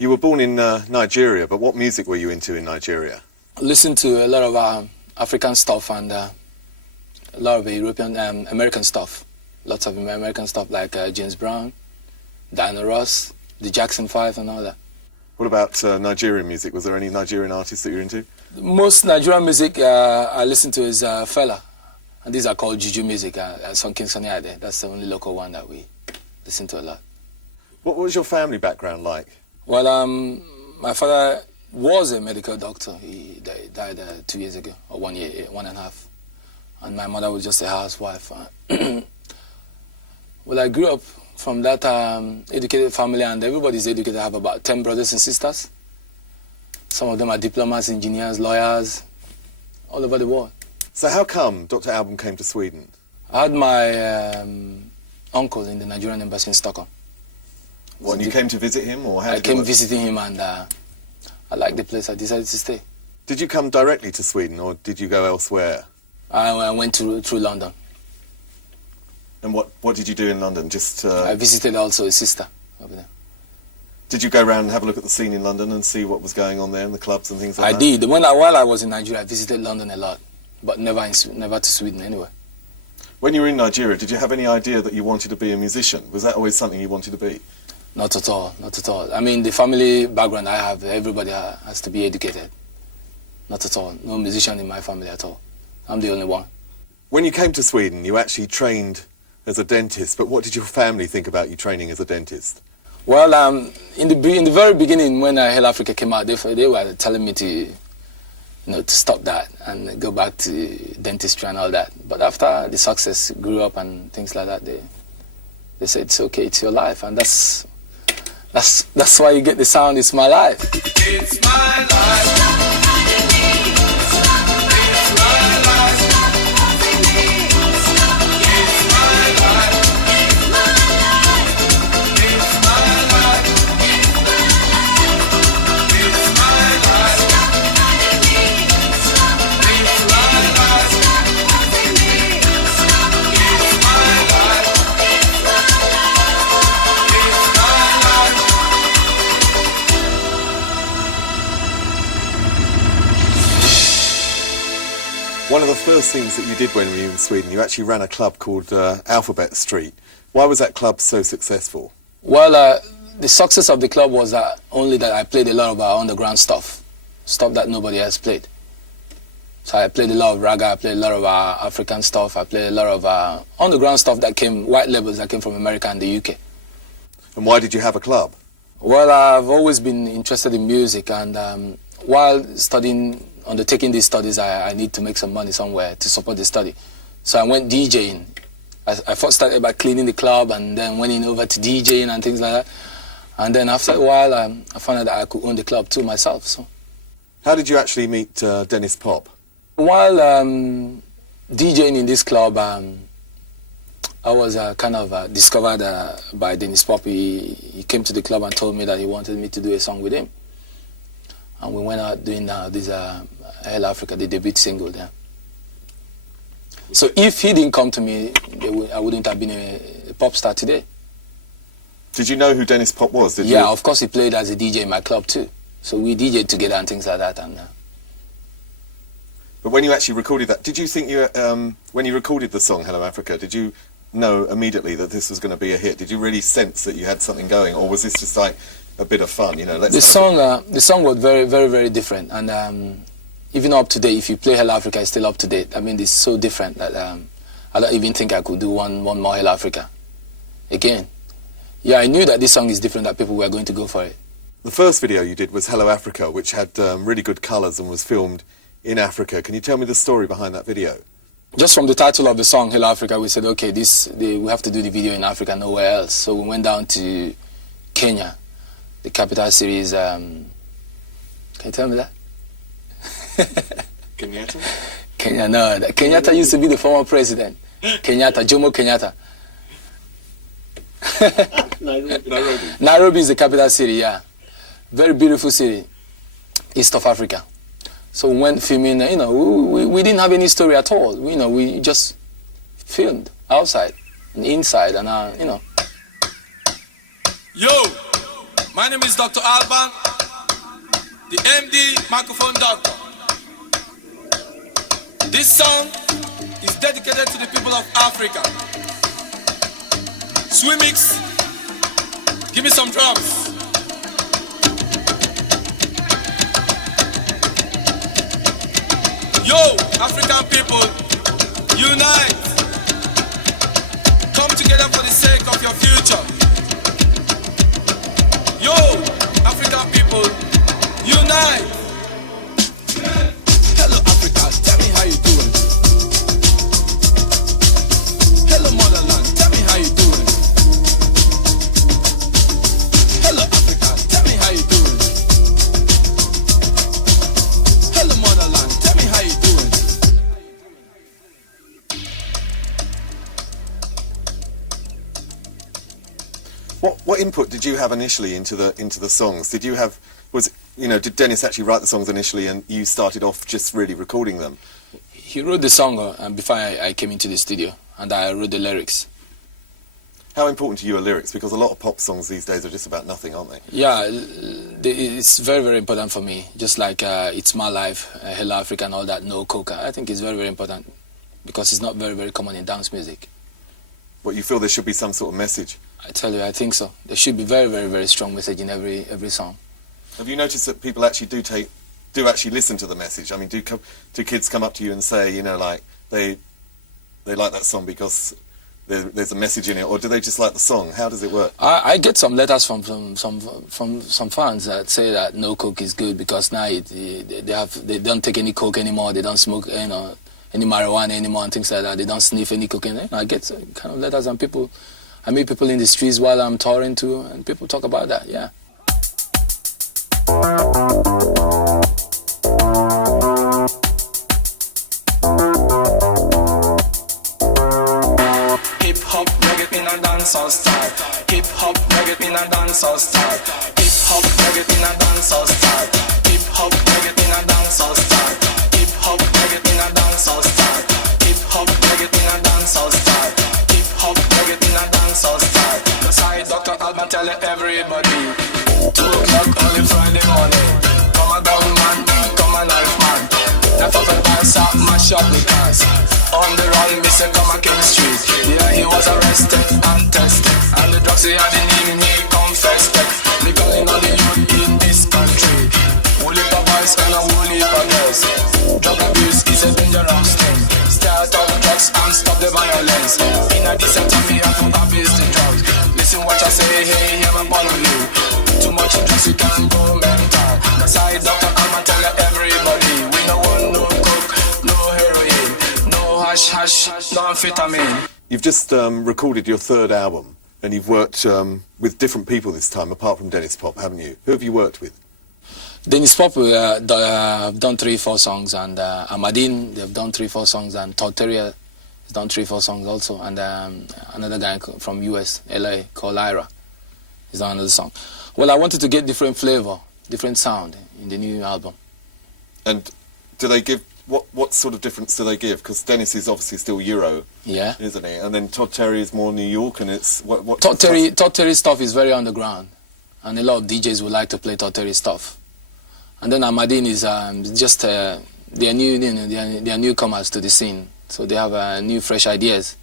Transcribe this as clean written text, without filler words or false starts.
You were born in Nigeria, but what music were you into in Nigeria? I listened to a lot of African stuff and a lot of European, American stuff. Lots of American stuff like James Brown, Diana Ross, the Jackson 5 and all that. What about Nigerian music? Was there any Nigerian artists that you're into? Most Nigerian music I listen to is Fela, and these are called Juju music. King Sunny Ade. That's the only local one that we listen to a lot. What was your family background like? Well, my father was a medical doctor. He died 2 years ago, or 1 year, 1.5. And my mother was just a housewife. Well, I grew up from that educated family, and everybody's educated. I have about 10 brothers and sisters. Some of them are diplomats, engineers, lawyers, all over the world. So how come Dr. Alban came to Sweden? I had my uncle in the Nigerian embassy in Stockholm. What, and you came to visit him, or how did I came visiting him, and I liked the place. I decided to stay. Did you come directly to Sweden, or did you go elsewhere? I went through London. And what did you do in London? Just I visited also a sister over there. Did you go around and have a look at the scene in London and see what was going on there in the clubs and things like that? I did. While I was in Nigeria, I visited London a lot, but never to Sweden anyway. When you were in Nigeria, did you have any idea that you wanted to be a musician? Was that always something you wanted to be? Not at all, not at all. I mean, the family background I have, everybody has to be educated. Not at all. No musician in my family at all. I'm the only one. When you came to Sweden, you actually trained as a dentist, but what did your family think about you training as a dentist? Well, in the very beginning, when Hell Africa came out, they were telling me to stop that and go back to dentistry and all that. But after the success grew up and things like that, they said it's okay, it's your life, and that's why you get the sound. It's my life. It's my life. One of the first things that you did when you were in Sweden, you actually ran a club called Alphabet Street. Why was that club so successful? Well, the success of the club was only that I played a lot of underground stuff that nobody else played. So I played a lot of raga, I played a lot of African stuff, I played a lot of underground stuff that came, white labels that came from America and the UK. And why did you have a club? Well, I've always been interested in music, and while undertaking these studies, I need to make some money somewhere to support the study. So I went DJing. I first started by cleaning the club, and then went in over to DJing and things like that. And then after a while, I found out that I could own the club too myself. So, how did you actually meet Denniz Pop? While DJing in this club, I was kind of discovered by Denniz Pop. He came to the club and told me that he wanted me to do a song with him. And we went out doing this Hell Africa, the debut single there. So if he didn't come to me, I wouldn't have been a pop star today. Did you know who Denniz Pop was? Did yeah, you? Of course he played as a DJ in my club too. So we DJed together and things like that. And But when you actually recorded that, did you think when you recorded the song Hello Africa, did you know immediately that this was going to be a hit? Did you really sense that you had something going, or was this just like a bit of fun, The song was very, very, very different, and even up to date. If you play Hell Africa, it's still up to date. I mean, it's so different that I don't even think I could do one more Hell Africa again. Yeah, I knew that this song is different, that people were going to go for it. The first video you did was Hello Africa, which had really good colours and was filmed in Africa. Can you tell me the story behind that video? Just from the title of the song, Hello Africa, we said, okay, we have to do the video in Africa, nowhere else. So we went down to Kenya. The capital city is, can you tell me that? Kenyatta? Kenya, no. Kenyatta used to be the former president. Kenyatta, Jomo Kenyatta. Nairobi. Nairobi is the capital city, yeah. Very beautiful city, east of Africa. So we went filming, we didn't have any story at all. We just filmed outside and inside, and, Yo! My name is Dr. Alban, the MD microphone doctor. This song is dedicated to the people of Africa. Swimix, give me some drums. Yo, African people, unite. Come together for the sake of your future. Yo, African people, unite. Hello Africa, tell me how you doing. Hello motherland, tell me how you doing. Hello Africa, tell me how you doing. Hello motherland, tell me how you doing. What input did you have initially into the songs? Did Denniz actually write the songs initially, and you started off just really recording them? He wrote the song before I came into the studio, and I wrote the lyrics. How important to you are lyrics? Because a lot of pop songs these days are just about nothing, aren't they? Yeah, it's very, very important for me. Just like It's My Life, Hello Africa and all that, No Coca. I think it's very, very important because it's not very, very common in dance music. What, you feel there should be some sort of message? I tell you, I think so. There should be very, very, very strong message in every song. Have you noticed that people actually do actually listen to the message? I mean, do kids come up to you and say, you know, like they like that song because there's a message in it, or do they just like the song? How does it work? I get some letters from some fans that say that No Coke is good because now they don't take any coke anymore, they don't smoke any marijuana anymore and things like that. They don't sniff any cocaine. I get kind of letters, and I meet people in the streets while I'm touring too, and people talk about that. Yeah. Hip hop, reggae in a dancehall style. Hip hop, reggae in a dancehall style. Hip hop, reggae in a dancehall style. Hip hop, reggae in a dancehall style. Hip hop, reggae in a dancehall style. Hip hop, reggae in a dancehall style. Hip hop, reggae in a dancehall style. Cause I, Dr. Alban, tell everybody. 2 o'clock only Friday morning. Come a down man, come a knife man. Left up and pass up, mash up the cars. On the run, Mr. Come a King Street. Yeah, he was arrested and tested, and the drugs he had in him, he confessed it. Because in all the youth in this country, woolly boys and a woolly girls. Drug abuse is a dangerous thing. Start off drugs and stop the violence. In a decent time, we have to abuse the drugs. Listen what I say, hey, I'm upon you. Too much drugs, you can go mental. Cause I, Dr. Alban, tell everybody, we no want no coke, no heroin, no hash, no amphetamine. You've just recorded your 3rd album, and you've worked with different people this time, apart from Denniz Pop, haven't you? Who have you worked with? Denniz Pop have done 3-4 songs, and Amadine, they've done 3-4 songs, and Todd Terry has done 3-4 songs also, and another guy from US, LA, called Ira, he's done another song. Well, I wanted to get different flavor, different sound in the new album. And do they give, what sort of difference do they give? Because Denniz is obviously still Euro, yeah, isn't he? And then Todd Terry is more New York, and it's what Todd Terry's stuff is very underground, and a lot of DJs would like to play Todd Terry's stuff. And then Amadine is just they are newcomers to the scene, so they have new fresh ideas.